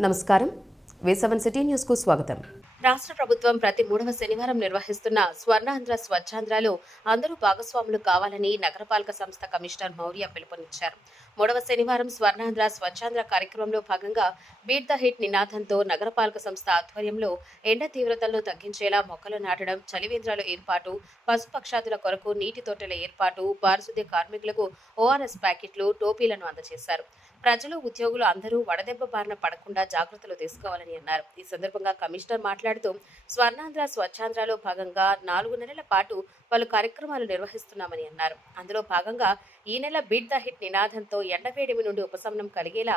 నమస్కారం. వేసవన్ సిటీ న్యూస్కు స్వాగతం. రాష్ట్ర ప్రభుత్వం ప్రతి మూడవ శనివారం నిర్వహిస్తున్న స్వర్ణాంధ్ర స్వచ్ఛాంధ్రలో అందరూ భాగస్వాములు కావాలని నగరపాలక సంస్థ కమిషనర్ మౌర్య పిలుపునిచ్చారు. మూడవ శనివారం స్వర్ణాంధ్ర స్వచ్ఛాంధ్ర కార్యక్రమంలో భాగంగా బీట్ ద హిట్ నినాదంతో నగరపాలక సంస్థ ఆధ్వర్యంలో ఎండ తీవ్రతలను తగ్గించేలా మొక్కలు నాటడం చలివేంద్రాల ఏర్పాటు పశుపక్షాదుల కొరకు నీటి తోటల ఏర్పాటు పారిశుద్ధ్య కార్మికులకు ఓఆర్ఎస్ ప్యాకెట్లు టోపీలను అందజేశారు. ప్రజలు ఉద్యోగులు అందరూ వడదెబ్బ బారిన పడకుండా జాగ్రత్తలు తీసుకోవాలని అన్నారు. ఈ సందర్భంగా కమిషనర్ మాట్లాడుతూ స్వర్ణాంధ్ర స్వచ్ఛాంధ్రలో భాగంగా నాలుగు నెలల పాటు పలు కార్యక్రమాలు నిర్వహిస్తున్నామని అన్నారు. అందులో భాగంగా ఈ నెల బీట్ ద హిట్ నినాదంతో ఎండవేడిమి నుండి ఉపశమనం కలిగేలా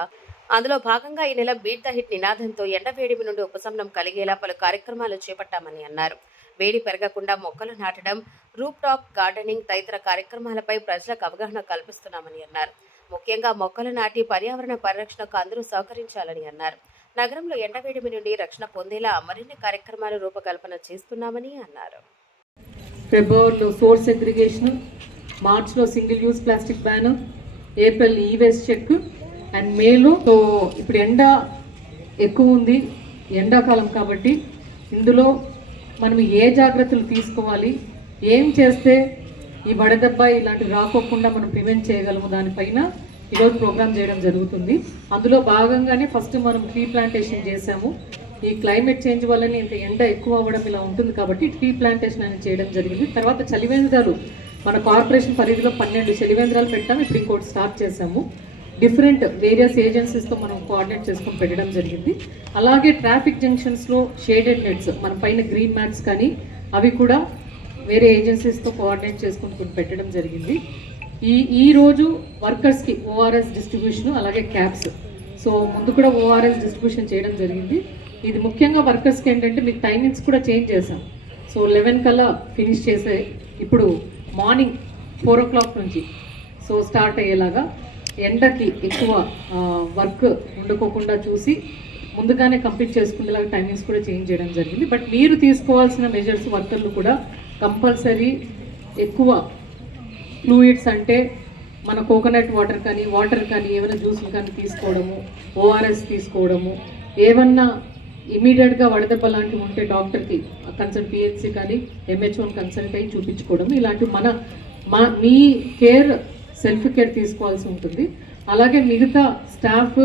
అందులో భాగంగా ఈ నెల బీట్ ద హిట్ నినాదంతో ఎండవేడిమి నుండి ఉపశమనం కలిగేలా పలు కార్యక్రమాలు చేపట్టామని అన్నారు. వేడి పెరగకుండా మొక్కలు నాటడం రూప్ టాప్ గార్డెనింగ్ తదితర కార్యక్రమాలపై ప్రజలకు అవగాహన కల్పిస్తున్నామని అన్నారు. ముఖ్యంగా మొక్కలు నాటి పర్యావరణ పరిరక్షణకు అందరూ సహకరించాలని అన్నారు. నగరంలో ఎండవేడిమి నుండి రక్షణ పొందేలా మరిన్ని కార్యక్రమాలు రూపకల్పన చేస్తున్నామని అన్నారు. ఫిబ్రవరిలో సోర్స్ సెగ్రిగేషన్ మార్చ్లో single use plastic ban April E waste check. And మేలో సో ఇప్పుడు ఎండ ఎక్కువ ఉంది ఎండాకాలం కాబట్టి ఇందులో మనం ఏ జాగ్రత్తలు తీసుకోవాలి ఏం చేస్తే ఈ వడదెబ్బ ఇలాంటివి రాకోకుండా మనం ప్రివెంట్ చేయగలము దానిపైన ఈరోజు ప్రోగ్రామ్ చేయడం జరుగుతుంది. అందులో భాగంగానే ఫస్ట్ మనం ట్రీ ప్లాంటేషన్ చేసాము ఈ క్లైమేట్ చేంజ్ వల్లనే ఇంత ఎండ ఎక్కువ అవ్వడం ఇలా ఉంటుంది కాబట్టి ట్రీ ప్లాంటేషన్ అనేది చేయడం జరిగింది. తర్వాత చలివేందారు మన కార్పొరేషన్ పరిధిలో పన్నెండు చలివేంద్రాలు పెట్టాము ఇప్పుడు ఇంకోటి స్టార్ట్ చేసాము డిఫరెంట్ వేరియస్ ఏజెన్సీస్తో మనం కోఆర్డినేట్ చేసుకొని పెట్టడం జరిగింది. అలాగే ట్రాఫిక్ జంక్షన్స్లో షేడెడ్ నెట్స్ మన పైన గ్రీన్ మ్యాట్స్ కానీ అవి కూడా వేరే ఏజెన్సీస్తో కోఆర్డినేట్ చేసుకొని పెట్టడం జరిగింది. ఈ ఈరోజు వర్కర్స్కి ఓఆర్ఎస్ డిస్ట్రిబ్యూషన్ అలాగే క్యాబ్స్ సో ముందు కూడా ఓఆర్ఎస్ డిస్ట్రిబ్యూషన్ చేయడం జరిగింది. ఇది ముఖ్యంగా వర్కర్స్కి ఏంటంటే మీకు టైమింగ్స్ కూడా చేంజ్ చేశాం. సో లెవెన్ కల్లా ఫినిష్ చేసే ఇప్పుడు మార్నింగ్ ఫోర్ ఓ క్లాక్ నుంచి. సో స్టార్ట్ అయ్యేలాగా ఎండకి ఎక్కువ వర్క్ ఉండుకోకుండా చూసి ముందుగానే కంప్లీట్ చేసుకునేలాగా టైమింగ్స్ కూడా చేంజ్ చేయడం జరిగింది. బట్ మీరు తీసుకోవాల్సిన మెజర్స్ వర్కర్లు కూడా కంపల్సరీ ఎక్కువ ఫ్లూయిడ్స్ అంటే మన కోకోనట్ వాటర్ కానీ వాటర్ కానీ ఏమైనా జ్యూస్లు కానీ తీసుకోవడము ఓఆర్ఎస్ తీసుకోవడము ఏమన్నా ఇమీడియట్గా వడదెబ్బ లాంటివి ఉంటే డాక్టర్కి కన్సల్ట్ పిహెచ్సి కానీ ఎంహెచ్ఓని కన్సల్ట్ అయ్యి చూపించుకోవడం ఇలాంటి మన మా మీ కేర్ సెల్ఫ్ కేర్ తీసుకోవాల్సి ఉంటుంది. అలాగే మిగతా స్టాఫ్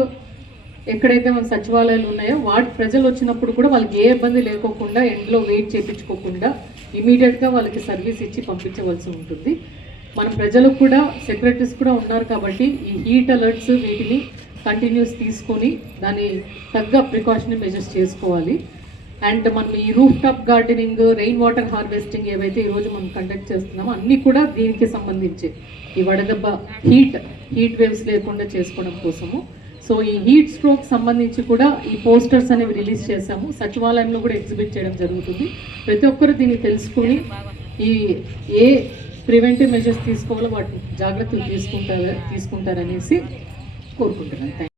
ఎక్కడైతే మన సచివాలయాలు ఉన్నాయో వాటి ప్రజలు వచ్చినప్పుడు కూడా వాళ్ళకి ఏ ఇబ్బంది లేకోకుండా ఎండ్లో వెయిట్ చేయించుకోకుండా ఇమీడియట్గా వాళ్ళకి సర్వీస్ ఇచ్చి పంపించవలసి ఉంటుంది. మన ప్రజలకు కూడా సెక్రటరీస్ కూడా ఉన్నారు కాబట్టి ఈ హీట్ అలర్ట్స్ వీటిని కంటిన్యూస్ తీసుకొని దాని తగ్గ ప్రికాషన్ మెజర్స్ చేసుకోవాలి. అండ్ మనం ఈ roof top gardening rain water harvesting ఏవైతే ఈరోజు మనం కండక్ట్ చేస్తున్నామో అన్నీ కూడా దీనికి సంబంధించి ఈ వడదెబ్బ హీట్ హీట్ వేవ్స్ లేకుండా చేసుకోవడం కోసము. సో ఈ హీట్ స్ట్రోక్ సంబంధించి కూడా ఈ పోస్టర్స్ అనేవి రిలీజ్ చేశాము. సచివాలయంలో కూడా ఎగ్జిబిట్ చేయడం జరుగుతుంది. ప్రతి ఒక్కరు దీన్ని తెలుసుకొని ఈ ఏ ప్రివెంటివ్ మెజర్స్ తీసుకోవాలో వాటి జాగ్రత్తలు తీసుకుంటారు తీసుకుంటారనేసి కోరుకుంటున్నాను.